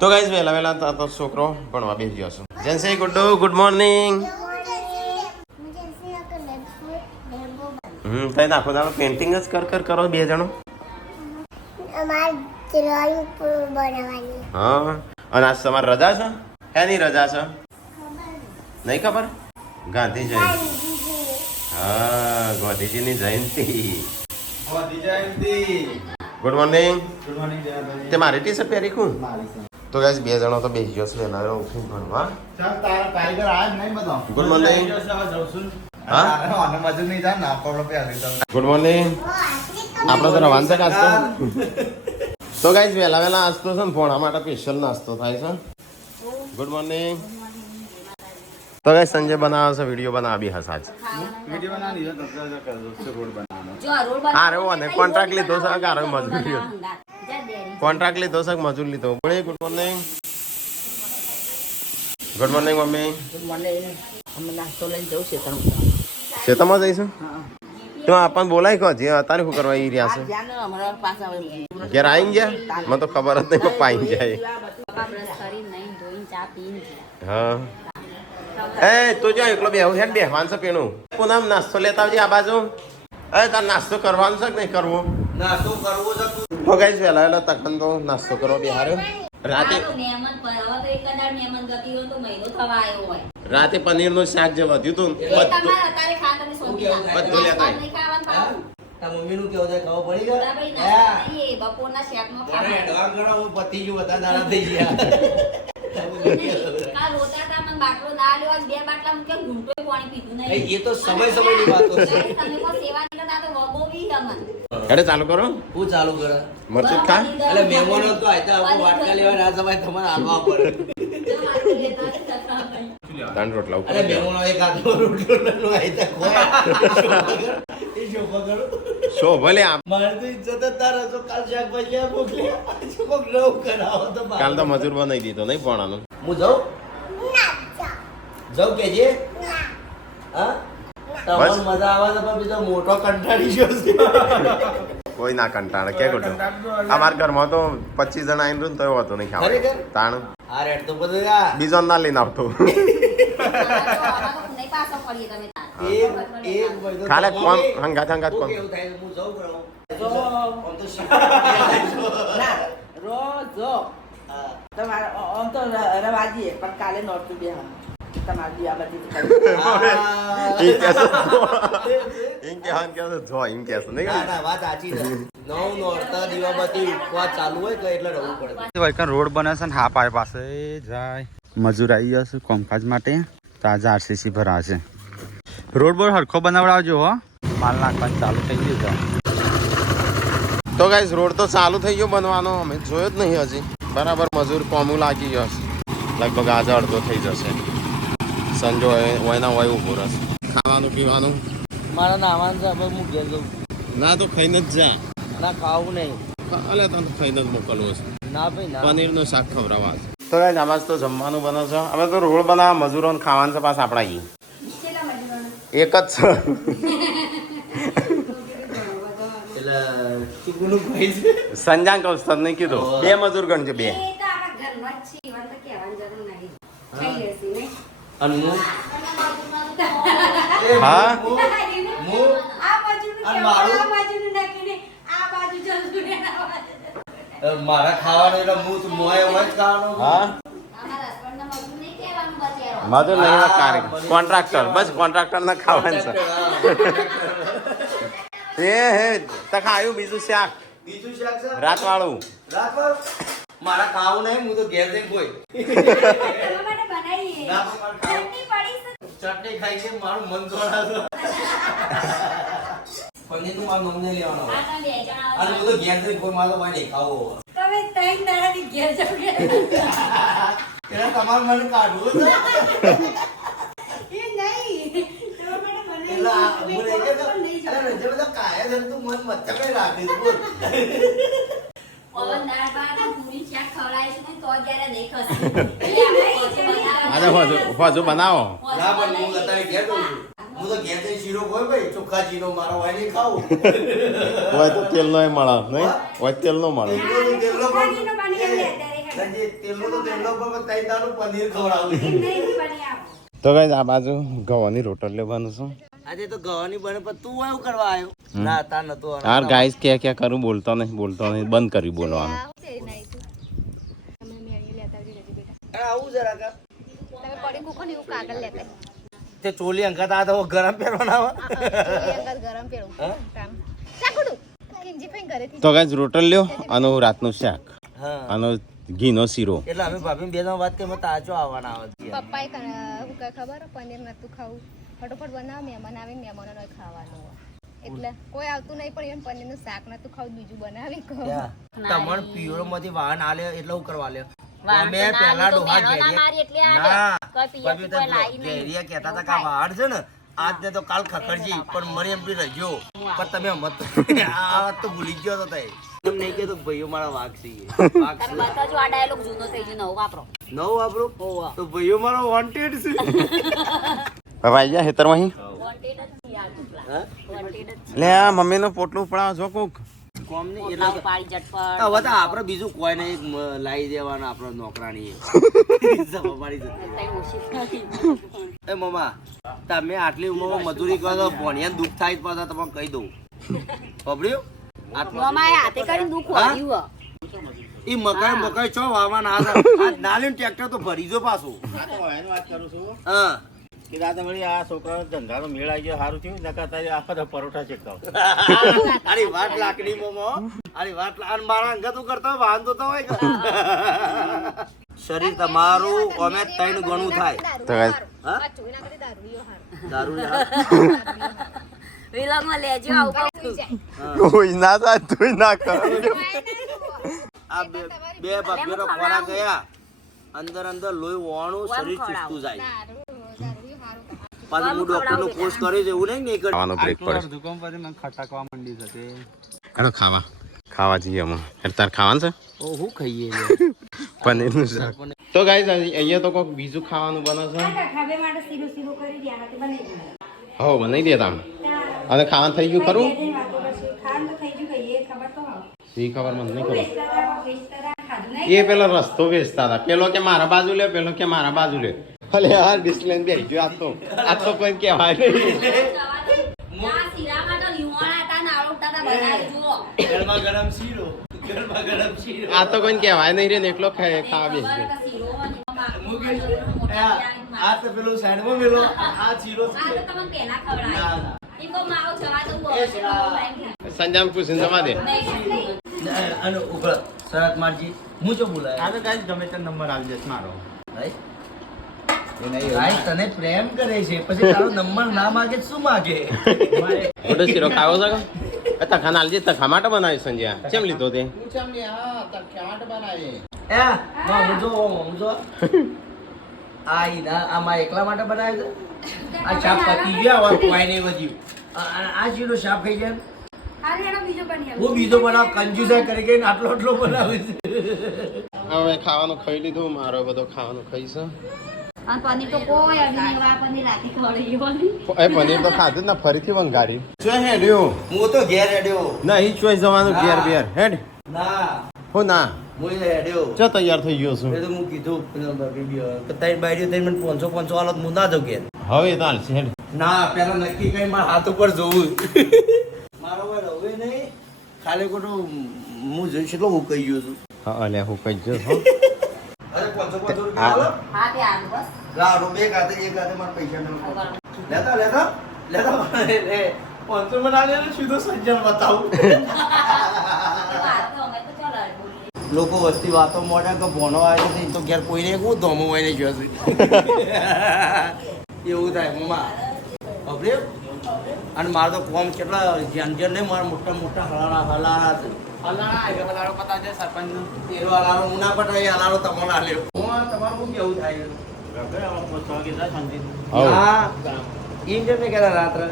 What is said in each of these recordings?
તો ગાઈસ વહેલા તો છોકરો ભણવા બેસી ગયો છે. Gen Z good morning. તઈ આખો દાડો પેઇન્ટિંગ જ કરો બે જણો. હા અને આજ તમારે રજા છે? હેની રજા છે નહીં ખબર? ગાંધી જયંતિ. હા ગાંધીજીની જયંતિ. Good morning. તે મારી ટી શર્ટ પહેરી કું? તો ગાઈસ બે જણો તો બેસી ગયો છે વહેલા ઉઠી ભણવા. Good morning. હા ગુડ મોર્નિંગ. આપણે તો રવાન છે નાસ્તો. તો ગાઈસ વહેલા નાસ્તો છે ને ભણવા માટે સ્પેશિયલ નાસ્તો થાય છે. Good morning. તો ગાઈસ સંજય બનાવે છે વિડીયો બનાવી હશે આજ. હા રે ઓને કોન્ટ્રાક્ટ લીધો છે કારો મજૂરી. કોન્ટ્રાક્ટ લીધો છે મજૂર લીધો. Good morning. Good morning mummy. Good morning. અમે નાસ્તો લઈને જવું છે ખેતરમાં જઈશું? તો આપણને બોલાય કહો જે અત્યારે શું કરવા આવી રહ્યા છે? ઘેર આવીને ગયા? મને તો ખબર જ નહીં પપ્પા આવીને જાય. હા એ તું જો એકલો બેહું છે ને બેહવાનું છે પેલું પૂનમ નાસ્તો લેતા આવજે આ બાજુ. અરે તાર નાસ્તો કરવાનો છે કે નહીં કરવો? નાસ્તો કરવો છે. તો ગાઈસ વહેલા તખન તો નાસ્તો કરવા બેહાર્યો. રાતે પનીર નું શાક જે વધ્યું હતું બધું લેતા મમ્મી નું કેવું છે ખબર પડી ગઈ બપોરના શાક નો પતિ ગયું બધા દાડા થઈ ગયા. એ તો સમય ની વાતો છે. ચાલુ કરો. હું ચાલુ કરે મરચું ખા. એટલે મહેમાનો તો આયતા વાટકા લેવા ના સમય તમારે આવવા પડે. ત્રણ રોટલા ઉપર. અરે મહેમાનો એક આટલો રોટલો આયતા કોઈ એ શોભા કરો. શો ભલે આપ મારે તો ઇજ્જત તારા તો કાલ શાકભાજી મોકલે કોક નવું કરાવો તો કાલ તો મજૂર બનાવી દીધો નહીં ભણાનું. હું જાઉં કેજે હા તમારે મજા આવે તો પણ બીજો મોટો કંટાળી ગયો છે. કોઈ ના કંટાળે કે ગોટો. અમારા ઘરમાં તો 25 જણા આવીને તો એવો હતો નહીં ખાવા તાણ. આ રેડ તો બધું બીજો ના લઈને આવતો. ખાલે કોણ હંગાત કોણ એવું થાય હું જાઉં પણ રોજ તમારે આમ તો રવાજીએ પણ કાલે નોરતું બે તમારે દિવાબતી વાત સાચી છે. નોરતા દીવાબત્તી ઉપવાસ ચાલુ હોય તો એટલે રહેવું પડે. રોડ બને છે ને હા પાય પાસે જાય મજૂર આવી જશે કામકાજ માટે. તો આજે આરસીસી ભરાશે. રોડ બોર હરખો બનાવડાવજો હો. માલ નાખવાનું ચાલુ થઈ ગયું છે. તો ગાઈસ રોડ તો ચાલુ થઈ ગયો બનવાનો. અમે જોયો જ નહીં હજી. બરાબર મજૂર કોમું લાગી ગયો છે. લગભગ આજે અડધો થઈ જશે. સંજો હોય ના હોય ઉભો રહેશે. ખાવાનું પીવાનું મારા નાવાનું છે હવે હું ઘેર જઉં. ના તો ખાઈને જ જા. ના ખાવું નહીં. અલે તને ખાઈને જ મોકલવો છે. ના ભાઈ ના. પનીરનું શાક ખવડાવવા છે. તો ગાઈસ આમાં તો જમવાનું બને છે. અમે તો રોડ બનાવવા મજૂરોને ખાવાનું છે પાછા આપણા અહીં એક જ છે. સંજાન કહું તને નહીં કીધું. બે મજૂર ગણજો બે. અને હું હા મારા ખાવાનું એટલે હું મોય હોય જ ખાવાનું. હા મજૂર નહીં કોન્ટ્રાક્ટર બસ કોન્ટ્રાક્ટર ના ખાવાનું છે. હે તખા આવ્યું બીજું શાક રાત વાળું. મારા ખાવું નહીં હું તો ઘેર જઈને કોઈ ચટણી ખાઈ છે મારું મન જોડાશે. પનીર નું મારું મમ્મી લેવાનો અને હું તો ઘેર જઈને કોઈ મારો ભાઈ નહીં ખાવો. એના તમારું મને કાઢવું હજુ બનાવો. ના પણ હું અત્યારે ઘેર જઉં છું. હું તો ઘેર જઈને શીરો ખોય ભાઈ ચોખ્ખા શીરો મારો હોય નહીં ખાવું. હોય તો તેલ નો મળે નહીં હોય તેલ નો મળે. તેલનું તો તેલનો પર તઈ દાનું પનીર ખવડાવું. તો ગાઈસ આ બાજુ ગવાની રોટલીઓ બનું છું આજે તો ગવાની બને પણ તું એવું કરવા આવ્યો? ના તા નતો. યાર ગાઈસ ક્યાં કરું બોલતો નહીં બંધ કરી બોલવાનું. આવું જરા કા તે ચોલી અંગાત આ તો ગરમ પહેરવાના તો ગાઈસ રોટલીઓ અને રાતનું શાક હા. અને ઘીનો શીરો. એટલે અમે ભાભી બે જણ વાત કરી એમાં તાજો આવવાના આવે છે. પપ્પાએ હું કઈ ખબર પનીર નતું ખાવું ફટોફટ બનાવ મહેમાન આવે મહેમાનો ખાવાનું એટલે કોઈ આવતું નહીં પણ એમ પનીરનું શાક નતું ખાવું બીજું બનાવી કહો તમાર પીવરો માંથી વાહન આલે એટલે હું કરવા લ્યો અમે પહેલા ડોહા ઘેરિયા કહેતા હતા કે આ વાહન છે ને આજ ને તો કાલ ખખડજી પણ મને એમ બી રહીયો પણ તમે મત આ વાત તો ભૂલી ગયો તો તઈ એમ નહીં કે તો ભાઈઓ મારા વાઘ છે નવ વાપરો તો ભાઈઓ મારા વોન્ટેડ છે હવે આવી ગયા હેતરમાં અહીં લે આ મમ્મીનું પોટલું પડાવ જો કોક કોમ નહીં એટલે હવે તો આપણે બીજું કોઈ નહીં લાવી દેવાના આપણે નોકરાની એ મમ્મા તમે આટલી ઉંમરમાં મજૂરી કરો તો ભણ્યા દુઃખ થાય પાછા તમને કહી દઉં ખબર્યું એ મકાઈ ચો વાવવાના નાલી ટ્રેક્ટર તો ભરી જો પાછું હા આ છોકરા ધંધાનો મેળ આવી ગયો સારું થયું નકા તારી આખા પરોઠા ચેકાવ અરે વાત લાકડી મોમો અરે વાત અને મારા અંગત કરતા હોય વાંધો તો હોય શરીર તમારું અમે 3 ગણું થાય તો ગાઈસ દારૂ કોઈ ના થાય તું ના કર આ બે બાપીરો ખોરા ગયા અંદર લોહી વોણું શરીર ચૂસતું જાય પાછું હું ડોક્ટર નો કોર્સ કરી છે એવું નહીં ને ખાવાનો બ્રેક પડે દુકાન પર મને ખટાકવા માંડી છે હેડો ખાવા જઈએ અમે તાર ખાવાનું છે ઓ હું ખાઈએ પનીરનું શાક તો ગાઈસ અહીંયા તો કોઈક બીજું ખાવાનું બને છે હો બનાવી દે તમે અને ખાવાનું થઈ ગયું ખરું સી ખબર મને નહીં ખબર એ પેલો રસ્તો વેચતા હતા પેલો કે મારા બાજુ લે પેલો કે મારા બાજુ લે ભલે યાર ડિસ્પ્લે બેસી ગયો આ તો કોઈ કહેવાય નહીં આ તો કોઈ કહેવાય નહીં રે ને એકલો ખાવા બેસી ગયો આ તો પેલું સાઈડમાં પેલો આ જીરો સંજામ પૂછીને જવા દે અને ઉપર શરત મારજી હું જો બોલાય આ તો ગાઈસ ગમે તે નંબર આવી જશે મારો ભાઈ તને પ્રેમ કરે છે પછી તારો નંબર ના માગે તો શું માગે મોટો શીરો ખાવો છે તખા ના લીધે તખા માટે બનાવી સંજ્યા કેમ લીધો તે હું જો આ મા એકલા માટે બનાવ્યો છે આ શાક પતી ગયા હવે કોઈ નહીં વધ્યું આ જીરો શાક ખાઈ જાય હું બીજો બનાવ કંજુસાઈ કરી ગઈ આટલો બનાવે છે હવે ખાવાનું ખાઈ લીધું મારો બધો ખાવાનું ખાઈશ પનીર તો કોઈ પનીર રાતે ખવડાવ્યું એ પનીર તો ખાધું ને ફરીથી વંગારી ચોય હેડ્યો હું તો ઘેર હેડ્યો નહીં ચોય જવાનું ઘેર બેર હેડ ના હો ના હું હેડ્યો ચો તૈયાર થઈ ગયો છું એ તો હું કીધું તઈ બાયડી તઈ મને 500 હાલત હું ના જાઉં ઘેર હવે તો હાલ છે હેડ ના પેલા નક્કી કઈ મારા હાથ ઉપર જોવું મારો ભાઈ હવે નહીં ખાલી ખોટું હું જોઈશ એટલો હું કહી ગયો છું હા અલે હું કઈ જો છો અરે 500 રૂપિયા લાવો બે ખાતે એક ખાતે મારા પૈસા લેતા 500 માં લે સીધો સજ્જન બતાવું લોકો વસ્તી વાતો મોડે કે ભણો આવે છે તો ઘેર કોઈને એવું ધોમો હોય ને જોશે એવું થાય મમ્મા ખબર અને મારે તો કોમ કેટલા જ્યાં નહીં મારા મોટા હલારા છે હલારો પતા છે સરપંચ એનો હલારો હું ના પટાય હલારો તમને આલ્યો તમારું કેવું થાય હા એમ કેમ નહીં કહેતા રાત્રે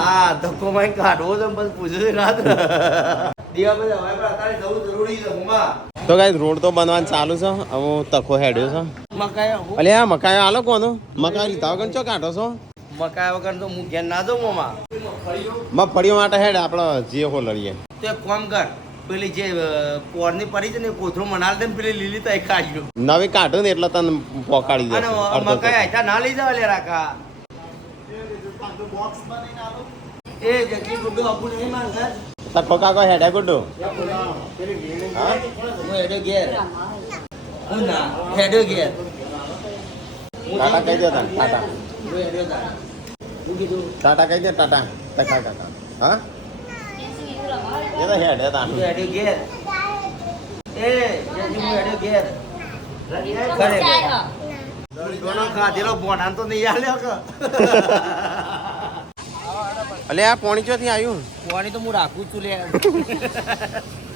હા ધક્કો માં કાઢવો છે બસ પૂછ્યું છે રાત્રે દીવા બધા હવે અત્યારે જવું જરૂરી છે મમ્મા તો ગાઈસ રોડ તો બનવાનું ચાલુ છે હવે તખો હેડ્યો છે મકાઈ અલે આ મકાઈ આલો કોનું મકાઈ લીધા વગર ચો કાઢો છો મકાઈ વગર તો હું ઘેર ના દઉં મમ્મા મગફળીઓ માટે હેડ આપણે જે હો લડીએ તે કોમ કર પેલી જે પોરની પડી છે ને એ કોથળું મનાલ દે ને પેલી લીલી તો ખાજો નવી કાઢું ને એટલે તને પોકાડી દે અને મકાઈ આયતા ના લઈ જાવ લે રાકા એ જગ્ગી ગુડ્ડુ આપું નહીં માંગે તાર ઠોકા કોઈ હેડે ગુડ્ડુ હા હું હેડો ઘેર હું ના હેડો ઘેર ટાટા કહી દે તને ટાટા હું હેડો તા હું કીધું ટાટા કહી દે ટાટા ટકા કાકા હા એ તો હેડે તા હું હેડો ઘેર એ જલ્દી હું હેડો ઘેર ખરે દોનો ખાધેલો બોણાન તો નહીં આલ્યો કે અલે આ પોણી ચોથી આવ્યું પોણી તો હું રાખું છું લે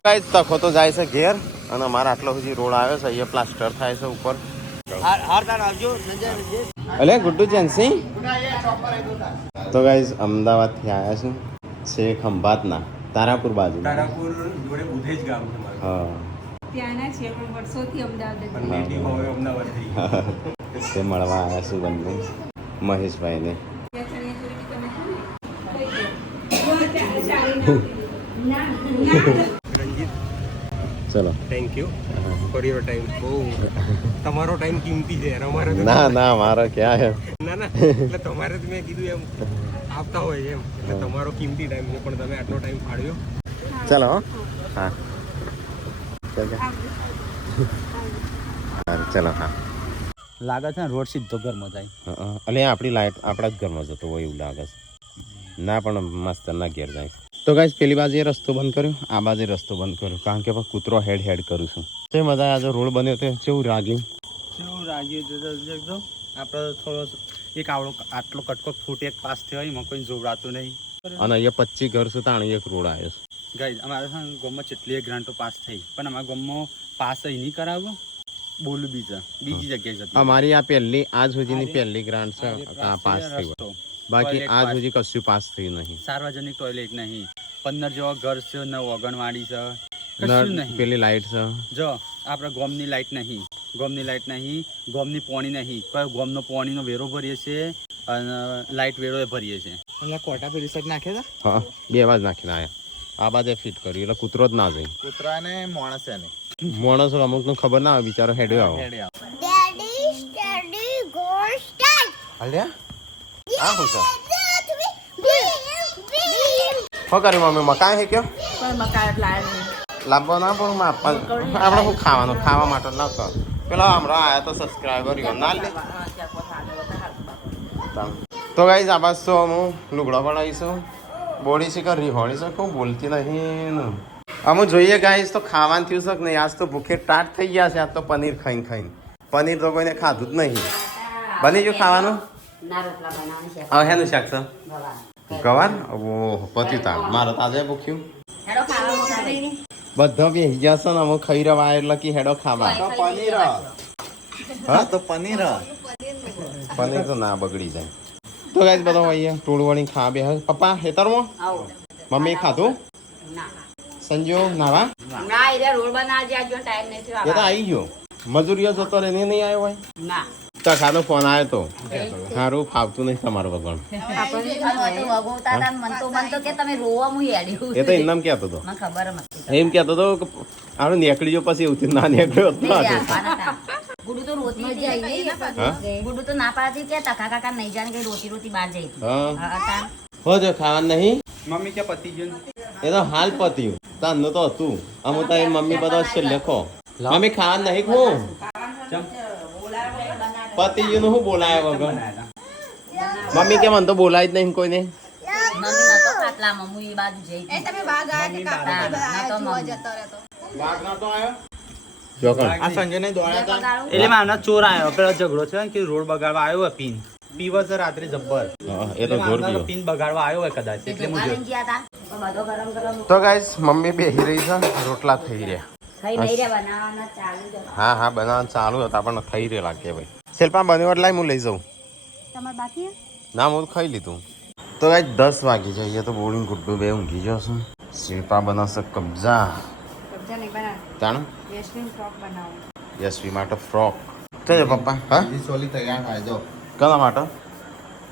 કઈ તકો તો જાય છે ઘેર અને અમારા આટલો સુધી રોડ આવ્યો છે અહીંયા પ્લાસ્ટર થાય છે ઉપર હાર તાર આવજો નજર અલે ગુડ્ડુ જેન્સી તો ગાઈઝ અમદાવાદથી આવ્યા છું છે ખંભાતના તારાપુર બાજુ તારાપુર જોડે બુધેજ ગામ છે મારું. હા ત્યાંના છે પણ વર્ષોથી અમદાવાદ જ પણ native હવે અમદાવાદ થઈ ગયું. તે મળવા આવ્યા છું બંને મહેશભાઈને ત્યાં ચણિયાચોળી બી તમે ખાલી રંજીત ચલો thank you for your time બહુ તમારો ટાઈમ કિંમતી છે અને અમારે તો ના ના મારો ક્યાં હે ના ના એટલે તમારે તો મેં કીધું એમ આપતા હોય છે એમ એટલે તમારો કિંમતી ટાઈમ છે પણ તમે આટલો ટાઈમ ફાળવ્યો ચલો હો. હા ચાલ ચાલ. સારું, ચલો હા લાગે છે ને રોડ સીધો ઘરમાં જાય એટલે આપણી લાઈટ આપણા જ ઘરમાં જતો હોય એવું લાગે છે ના પણ મસ્ત ના ઘેર જાય તો ગાઈસ પેલી બાજુ રસ્તો બંધ કર્યો આ બાજુ રસ્તો બંધ કર્યો કારણ કે કૂતરો હેડ હેડ કરું છું તે મજા આજે રોડ બન્યો તે કેવું રાગ્યું શું રાજ્ય એકદમ આપણે થોડો એક આવડો આટલો કટકો ફૂટ એક પાસ થયો એમાં કોઈ જોવડાતું નહીં અને અહીંયા 25 ઘર છે તાણી એક રોડ આવ્યો છે ગાઈ અમારે છે ને ગામમાં કેટલી ગ્રાન્ટો પાસ થઈ પણ અમારા ગામમાં પાસ અહીં નહીં કરાવો બોલું બીજી જગ્યાએ જતી અમારી આ પહેલી આજ સુધીની પહેલી ગ્રાન્ટ છે આ પાસ થઈ હોય બાકી આજ સુધી કશું પાસ થયું નહીં સાર્વજનિક ટોયલેટ નહીં 15 જેવા ઘર છે ને ઓગણવાડી છે કશું નળ, નહીં પેલી લાઈટ છે જો આપણે ગામની લાઈટ નહીં ગામની પોણી નહીં કોઈ ગામનો પોણીનો વેરો ભરીએ છીએ અને લાઈટ વેરો ભરીએ છીએ કોટા પેલી સાઈડ નાખે છે હા બે અવાજ નાખીને આવ્યા આ બાજુ ફિટ કર્યું એટલે કૂતરો જ ના જાય કૂતરાને માણસ એને માણસો અમુકને ખબર ના આવે બિચારો હેડ્યો આવો હલ્યા આ શું છે શું કર્યું મમ્મી મકાઈ હે કયો પણ મકાઈ લાવ્યા નહીં લાંબો ના પણ આપણે શું ખાવાનું ખાવા માટે ના કર પેલા હમણાં આવ્યા તો સબસ્ક્રાઈબર ના લે તો ગાઈઝ આ બાદ તો હું લુગડો બનાવીશું બોડી છે કે રીહોણી છે કોઈ બોલતી નહીં અમુક જોઈએ ગાઈઝ તો ખાવાનું થયું છે કે નહીં આજ તો ભૂખે ટાટ થઈ ગયા છે આજ તો પનીર ખાઈને પનીર તો કોઈને ખાધું જ નહીં બની ગયું ખાવાનું હવે હેનું શાક છે ગવાર ઓહો પત્યું તા મારે તાજે ભૂખ્યું બધા બેસી ગયા છે ને અમુક ખાઈ રહ્યા એટલે કે હેડો ખાવા પનીર હા તો પનીર પનીર તો ના બગડી જાય તો ગાઈસ બધો અહીંયા ટોળવણી ખા બે પપ્પા હેતરમાં મમ્મી ખાધું સંજો નાવા ના એ રોડ બનાવજે આજો ટાઈમ નહીં થયો એ તો આવી ગયો મજૂરીઓ જતો રહે નહીં આવ્યો હોય ના તો ખાનો ફોન આવ્યો તો સારું ફાવતું નહીં તમારું વગણ કે તમે રોવા હું હેડ્યું એ તો એમ કહેતો હતો મને ખબર નથી એમ કહેતો હતો કે આનું નીકળી જો પછી એવું ના નીકળ્યો હતો આજે. ગુડુ તો રોતી ગુડુ તો ના પાડતી કે તકા કાકા નહીં જાણે કે રોતી બહાર જઈ હા હો જો ખાવાનું નહીં મમ્મી કે પતિ ગયું એ તો હાલ પત્યું તાનું તો હતું અમુક તો એ મમ્મી બધા છે લેખો મમ્મી ખાવાનું નહીં ખું પતિજી નું શું બોલાય વગર મમ્મી કે મને તો બોલાય જ નહીં કોઈને મમ્મી નતો ખાટલા મમ્મી એ બાજુ જઈ હતી. તમે બાગ આવ્યા તે કાકા ના, ના, બધા તો જોવા જતો રહેતો વાઘ નતો આવ્યો જોકર આ સંજય ને દોડ્યા હતા એટલે મારા ચોર આવ્યો પેલો ઝઘડો છે કે રોડ બગાડવા આવ્યો હોય પીન પીવો છે રાત્રે જબ્બર એ તો જોર પીયો પીન બગાડવા આવ્યો હોય કદાચ એટલે હું દુકાને ગયા હતા તો બધો ગરમ ગરમ તો ગાઈસ મમ્મી બેહી રહી છે રોટલા થઈ રહ્યા ખાઈ નહીં રે બનાવવાના ચાલુ જ હતા. હા હા બનાવવાનું ચાલુ હતા પણ થઈ રહ્યા લાગે ભાઈ શિલ્પા બન્યો એટલે હું લઈ જાઉં તમારે બાકી ના હું ખાઈ લીધું તો ગાઈસ 10 વાગી જઈએ તો બોર્ડિંગ ગુડ્ડુ બે ઊંઘી જશું શિલ્પા બનાવશે કબજા કબજા નહીં બનાવ જાણ યશવીન ફ્રોક બનાવો યશવી માટે ફ્રોક કઈ પપ્પા હા સોલી તૈયાર થાય જો કના માટે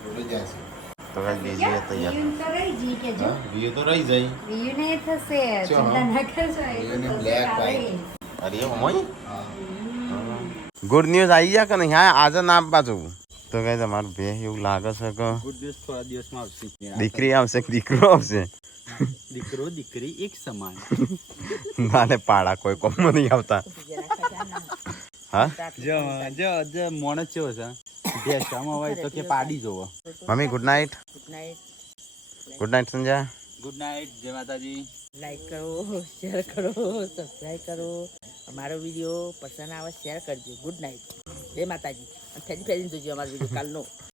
ઉડી જાય છે તો કઈ બીજી એ તૈયાર તો રહી જઈ કે જો વિયો તો રહી જાય વિયુને થશે ચો, ચિંતા ના કરશો એ તો વિયુને થશે black કાલે. white. અરે મોય ગુડ ન્યૂઝ આવી ગયા કે નહીં? હા આજે ના બાજુ તો કઈ તમારું બે એવું લાગે છે કે ગુડ દિવસ થોડા દિવસમાં આવશે દીકરી આવશે કે દીકરો આવશે? દીકરો દીકરી એક સમાન નાને પાડા કોઈ કોમ નહીં આવતા. હા જો મોણ જ છે ભેસામાં હોય તો કે પાડી જોવો. Mummy good night. Good night. Good night Sanjay. Good night જય માતાજી. લાઈક કરો, શેર કરો, સબસ્ક્રાઈબ કરો. અમારો વિડીયો પસંદ આવે શેર કરજો. Good night. જય માતાજી. અને ફેરી ફેરીને જોજો અમારો વિડીયો કાલનો.